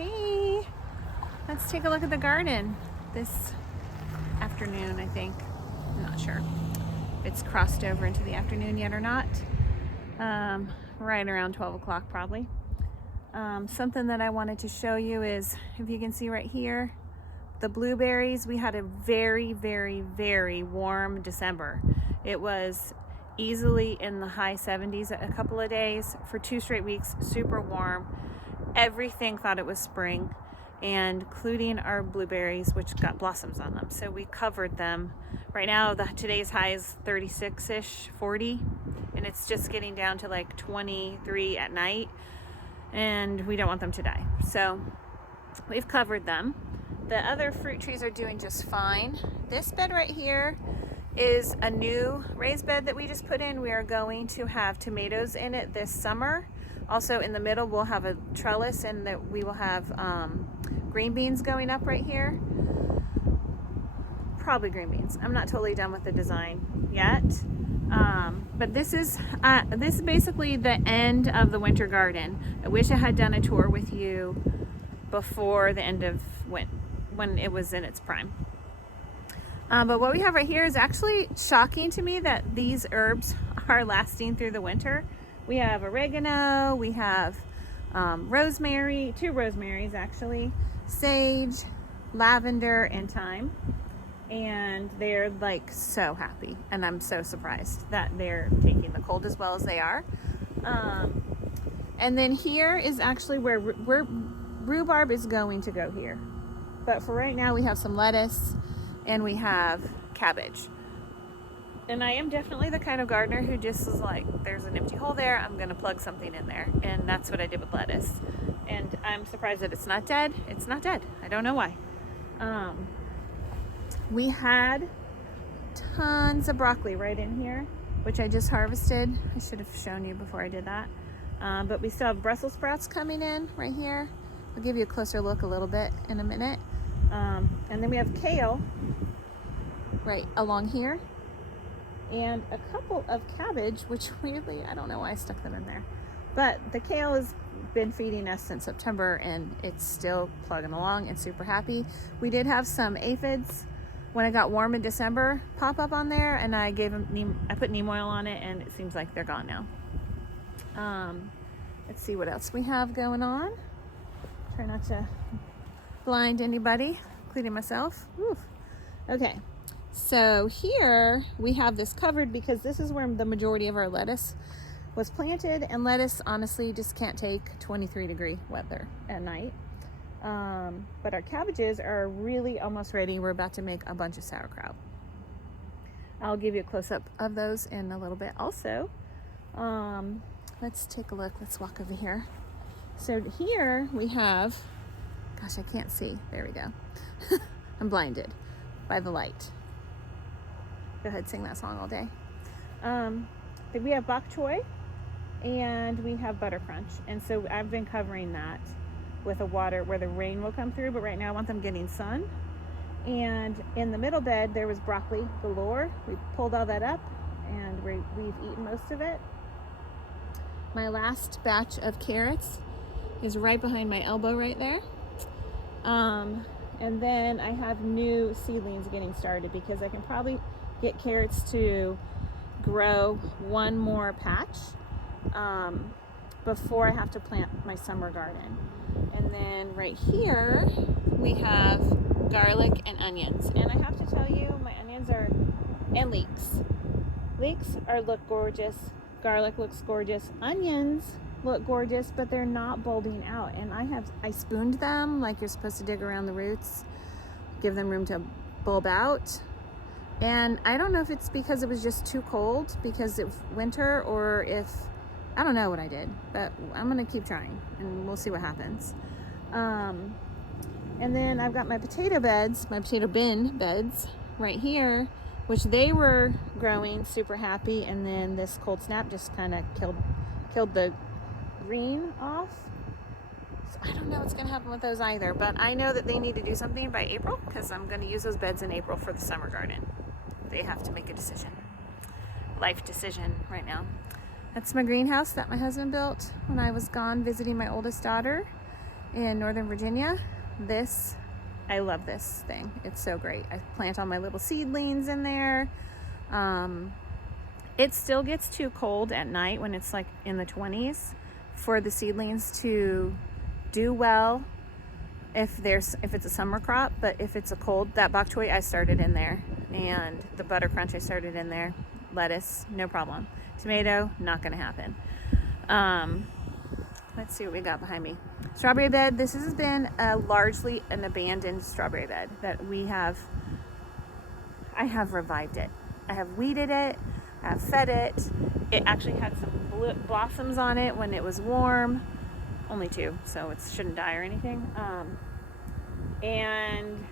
Hey, let's take a look at the garden this afternoon, I think. I'm not sure if it's crossed over into the afternoon yet or not. Right around 12 o'clock probably. Something that I wanted to show you is, if you can see right here, the blueberries. We had a very, very, very warm December. It was easily in the high 70s a couple of days for 2 straight weeks, super warm. Everything thought it was spring, and including our blueberries, which got blossoms on them. So we covered them. Right now, today's high is 36-ish, 40, and it's just getting down to like 23 at night, and we don't want them to die. So we've covered them. The other fruit trees are doing just fine. This bed right here is a new raised bed that we just put in. We are going to have tomatoes in it this summer. Also in the middle we'll have a trellis, and that we will have green beans going up right here. Probably green beans. I'm not totally done with the design yet. But this is basically the end of the winter garden. I wish I had done a tour with you before the end of when it was in its prime. But what we have right here is actually shocking to me, that these herbs are lasting through the winter. We have oregano, we have rosemary, 2 rosemaries actually, sage, lavender, and thyme. And they're like so happy, and I'm so surprised that they're taking the cold as well as they are. And then here is actually where rhubarb is going to go here. But for right now we have some lettuce and we have cabbage. And I am definitely the kind of gardener who just is like, there's an empty hole there, I'm gonna plug something in there. And that's what I did with lettuce. And I'm surprised that it's not dead. It's not dead. I don't know why. We had tons of broccoli right in here, which I just harvested. I should have shown you before I did that. But we still have Brussels sprouts coming in right here. I'll give you a closer look a little bit in a minute. And then we have kale right along here, and a couple of cabbage, which weirdly, I don't know why I stuck them in there. But the kale has been feeding us since September, and it's still plugging along and super happy. We did have some aphids when it got warm in December pop up on there, and I put neem oil on it, and it seems like they're gone now. Let's see what else we have going on. Try not to blind anybody, including myself. Whew. Okay, so here we have this covered because this is where the majority of our lettuce was planted, and lettuce honestly just can't take 23-degree weather at night. But our cabbages are really almost ready. We're about to make a bunch of sauerkraut. I'll give you a close-up of those in a little bit also. Let's take a look. Let's walk over here. So here we have, gosh, I can't see. There we go. I'm blinded by the light. Go ahead, sing that song all day. We have bok choy, and we have butter crunch. And so I've been covering that with a water where the rain will come through, but right now I want them getting sun. And in the middle bed, there was broccoli galore. We pulled all that up, and we've eaten most of it. My last batch of carrots is right behind my elbow right there. And then I have new seedlings getting started, because I can probably get carrots to grow one more patch before I have to plant my summer garden. And then right here we have garlic and onions. And I have to tell you, my onions and leeks. Leeks look gorgeous. Garlic looks gorgeous. Onions look gorgeous, but they're not bulbing out. And I spooned them like you're supposed to dig around the roots, give them room to bulb out. And I don't know if it's because it was just too cold because it's winter, or if, I don't know what I did, but I'm gonna keep trying and we'll see what happens. And then I've got my potato bin beds right here, which they were growing super happy, and then this cold snap just kind of killed the green off. So I don't know what's gonna happen with those either, but I know that they need to do something by April, because I'm gonna use those beds in April for the summer garden. They have to make a decision, life decision right now. That's my greenhouse that my husband built when I was gone visiting my oldest daughter. in Northern Virginia. I love this thing. It's so great. I plant all my little seedlings in there. It still gets too cold at night when it's like in the 20s for the seedlings to do well if it's a summer crop. But if it's a cold, that bok choy I started in there, and the butter crunch I started in there. Lettuce, no problem. Tomato, not gonna happen. Let's see what we got behind me. Strawberry bed. This has been largely an abandoned strawberry bed that I have revived it. I have weeded it. I have fed it. It actually had some blossoms on it when it was warm. Only 2, so it shouldn't die or anything. And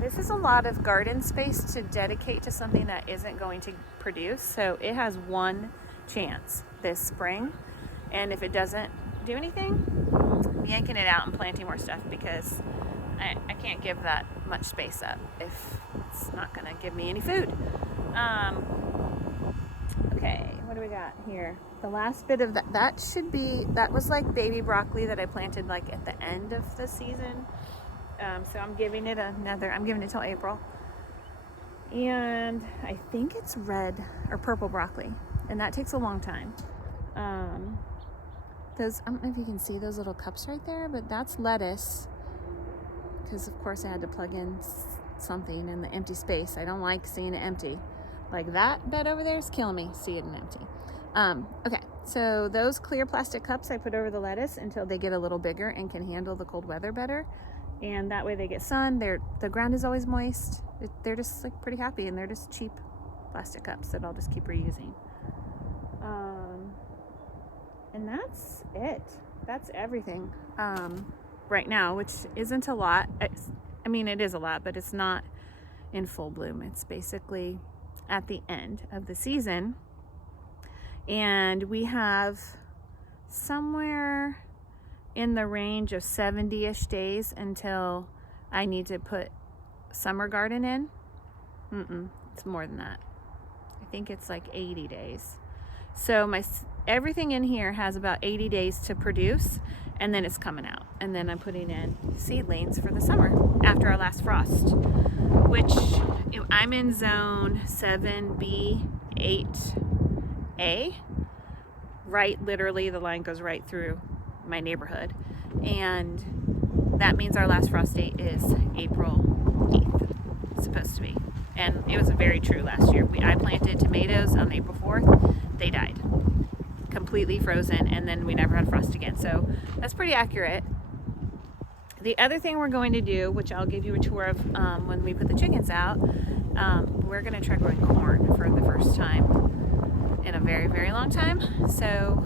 this is a lot of garden space to dedicate to something that isn't going to produce. So it has one chance this spring. And if it doesn't do anything, I'm yanking it out and planting more stuff, because I can't give that much space up if it's not going to give me any food. Okay, what do we got here? The last bit of that was like baby broccoli that I planted like at the end of the season. So I'm giving it till April. And I think it's red or purple broccoli, and that takes a long time. I don't know if you can see those little cups right there, but that's lettuce, because of course I had to plug in something in the empty space. I don't like seeing it empty. Like that bed over there is killing me, seeing it empty. Okay, so those clear plastic cups I put over the lettuce until they get a little bigger and can handle the cold weather better. And that way they get sun. The ground is always moist. They're just like pretty happy, and they're just cheap plastic cups that I'll just keep reusing. And that's it. That's everything right now, which isn't a lot. I mean, it is a lot, but it's not in full bloom. It's basically at the end of the season. And we have somewhere in the range of 70-ish days until I need to put summer garden in. It's more than that. I think it's like 80 days. So everything in here has about 80 days to produce, and then it's coming out. And then I'm putting in seedlings for the summer after our last frost, which I'm in zone 7B, 8A. Right, literally the line goes right through my neighborhood. And that means our last frost date is April 8th. It's supposed to be. And it was very true last year. I planted tomatoes on April 4th. They died. Completely frozen, and then we never had frost again. So that's pretty accurate. The other thing we're going to do, which I'll give you a tour of when we put the chickens out, we're going to try growing corn for the first time in a very, very long time. So